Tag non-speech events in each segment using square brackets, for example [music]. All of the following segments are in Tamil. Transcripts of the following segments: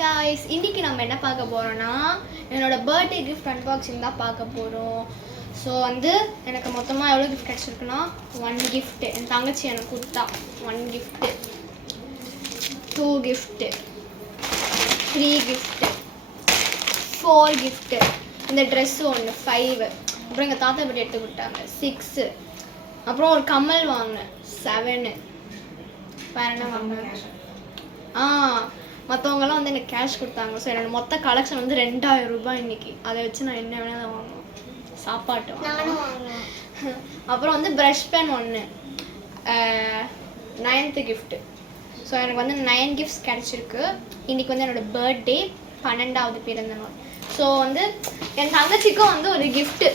காய்ஸ் இன்னைக்கு நம்ம என்ன பார்க்க போறோம்னா என்னோட பர்த்டே கிஃப்ட் அன்பாக்சிங் தான் பார்க்க போறோம். ஸோ வந்து எனக்கு மொத்தமாக எவ்வளோ கிஃப்ட் கிடச்சிருக்குன்னா ஒன் gift. என் தங்கச்சி எனக்கு கொடுத்தா one gift. Two gift. Three gift. Four gift. இந்த ட்ரெஸ் ஒன்று ஃபைவ் அப்புறம் எங்கள் தாத்தா பட்டி எடுத்து கொடுத்தாங்க சிக்ஸு அப்புறம் ஒரு கம்மல் வாங்கினேன் செவனு வேற என்ன வாங்கினேன்? ஆ மற்றவங்கலாம் வந்து எனக்கு கேஷ் கொடுத்தாங்க. ஸோ என்னோட மொத்த கலெக்ஷன் வந்து ரெண்டாயிரம் ரூபாய் இன்னைக்கு. அதை வச்சு நான் என்ன வேணாலும் வாங்குவேன். சாப்பாட்டு [laughs] அப்புறம் வந்து ப்ரஷ் பென் ஒன்று நைன்த்து கிஃப்ட்டு ஸோ எனக்கு வந்து நைன் கிஃப்ட்ஸ் கிடச்சிருக்கு. இன்னைக்கு வந்து என்னோட பர்த்டே பன்னெண்டாவது பிறந்த நாள் ஸோ வந்து என் தங்கச்சிக்கும் வந்து ஒரு கிஃப்ட்டு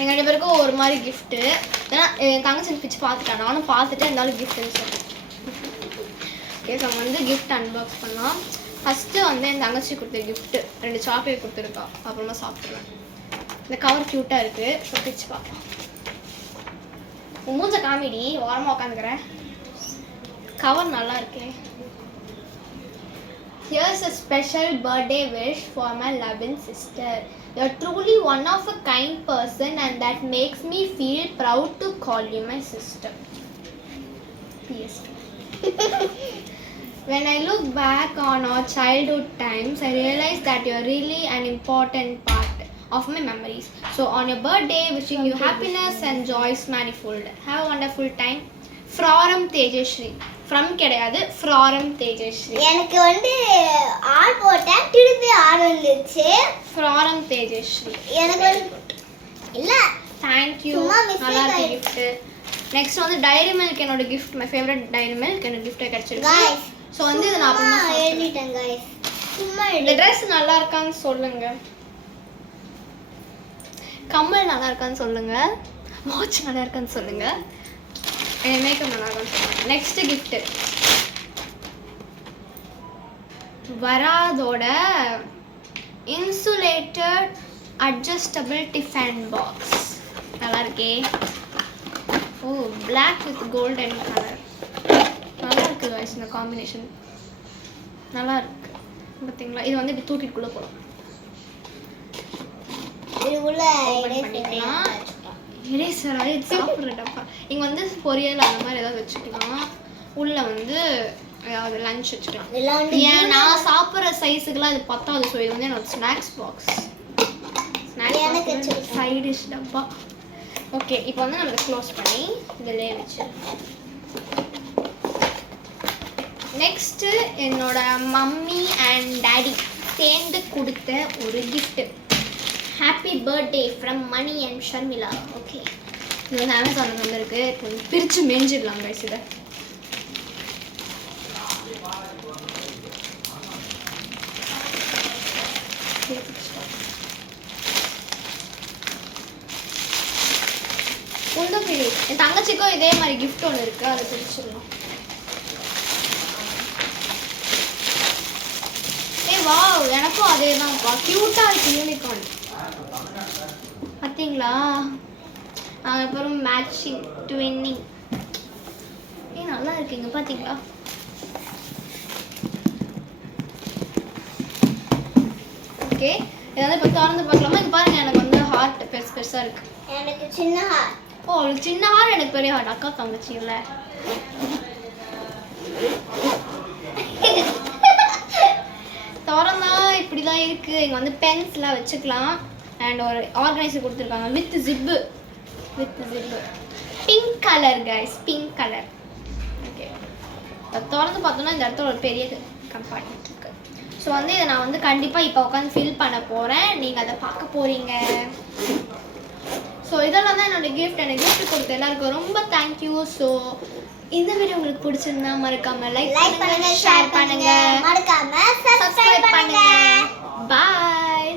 எங்கள் ரெண்டு பேருக்கும் ஒரு மாதிரி கிஃப்ட்டு ஏன்னா என் தங்கச்சி பிச்சு பார்த்துட்டா நானும் பார்த்துட்டு இருந்தாலும் கிஃப்ட்டுன்னு சொன்னேன் ஓகே ஸோ வந்து கிஃப்ட் அன்பாக்ஸ் பண்ணலாம். ஃபஸ்ட்டு வந்து என் தங்கச்சி கொடுத்த கிஃப்ட்டு ரெண்டு சாக்லேட் கொடுத்துருக்கா அப்புறமா சாப்பிட்ருவேன் இந்த கவர் க்யூட்டாக இருக்குது ஸோ பிரிச்சு பார்ப்போம் உன் மூஞ்ச காமெடி ஓரமாக உட்காந்துக்கிறேன் கவர் நல்லா இருக்கே. Here's a special birthday wish for my loving sister. You're truly one of a kind person, and that makes me feel proud to call you my sister. P.S. [laughs] when I look back on our childhood times, I realize that you're really an important part of my memories. So, on your birthday, wishing you happiness and joys manifold. Have a wonderful time. From Tejashri. From கிடையாது From Tejashri. எனக்கு வந்து ஆள் போட்டேன் திருப்பி ஆள் வந்துச்சு From Tejashri. எனக்கு வந்து இல்ல தேங்க்யூ நல்லா இருக்கு gift நெக்ஸ்ட் வந்து டைரி மில்க் என்னோட gift my favourite Dairy Milk எனக்கு கிஃப்ட் கிடைச்சிருக்கு ஸோ வந்து இதை நான் அப்புறமா. எழுதிட்டேன் guys. சும்மா இந்த ட்ரெஸ் நல்லா இருக்கான்னு சொல்லுங்க. கம்மல் நல்லா இருக்கான்னு சொல்லுங்க. வாட்ச் நல்லா இருக்கான்னு சொல்லுங்க. என் மேக்கப் நல்லா இருக்கான்னு சொல்லுங்க. Next gift. வராதோட இன்சுலேட்டட் அட்ஜஸ்டபிள் டிஃபன் பாக்ஸ் நல்லா இருக்கே. Oh Black with golden colour இந்த காம்பினேஷன் நல்லா இருக்கு பார்த்தீங்களா இது வந்து இப்படி தூக்கிட்டுக்குள்ளே போகலாம் erase பண்ணிக்கலாம். இரேசரா இது சாப்பிட்ற டப்பா. இங்கே வந்து பொரியல் அந்த மாதிரி ஏதாவது வச்சுக்கலாம். உள்ள வந்து ஏதாவது லஞ்ச் வச்சுக்கலாம். ஏன் நான் சாப்பிட்ற சைஸுக்குலாம் இது பத்தாது. ஸோ இது வந்து என்னோட snacks box snacks. Side dish டப்பா. ஓகே இப்போ வந்து நம்ம க்ளோஸ் பண்ணி இதிலே வச்சு நெக்ஸ்ட்டு என்னோட மம்மி அண்ட் டாடி சேர்ந்து கொடுத்த ஒரு gift happy birthday from Mani and Sharmila okay இது வந்து அமேசான் வந்திருக்கு? கொஞ்சம் பிரித்து மேஞ்சிடலாம் guys இதை. உண்டு பிடி. என் தங்கச்சிக்கும் இதே மாதிரி கிஃப்ட் ஒன்று இருக்குது அதை பிரிச்சிடலாம். வாவ் எனக்கும் அதே தான்ப்பா க்யூட்டாக இருக்கு யூனிகார்ன் பார்த்தீங்களா அப்புறம் மேட்சிங் ட்வின்னிங் ஏ நல்லா இருக்குங்க பார்த்தீங்களா ஓகே ஏதாவது இப்போ திறந்து பார்க்கலாமா? இங்க பாருங்க எனக்கு வந்து ஹார்ட் பெருசு பெருசாக இருக்கு. எனக்கு சின்ன heart. ஓ அவளுக்கு சின்ன ஹார்ட் எனக்கு பெரிய ஹார்ட் அக்கா தங்கச்சி இல்லை [laughs] இப்படி தான் இருக்குது இங்கே வந்து பென்ஸ்லாம் வச்சுக்கலாம். அண்ட் ஒரு ஆர்கனைசர் கொடுத்துருக்காங்க. With zip with zip pink colour guys pink colour okay திறந்து பார்த்தோன்னா இந்த இடத்துல ஒரு பெரிய கம்பார்ட்மெண்ட் இருக்குது ஸோ வந்து இதை நான் வந்து கண்டிப்பாக இப்போ உட்காந்து ஃபில் பண்ண போகிறேன் நீங்கள் அதை பார்க்க போகிறீங்க ஸோ இதெல்லாம் தான் என்னோடய கிஃப்ட் எனக்கு கிஃப்ட் கொடுத்த எல்லாருக்கும் ரொம்ப தேங்க்யூ ஸோ இந்த வீடியோ உங்களுக்கு பிடிச்சிருந்தா மறக்காம லைக் பண்ணுங்க, share பண்ணுங்க. மறக்காம சப்ஸ்கிரைப் பண்ணுங்க. பண்ணுங்க பாய்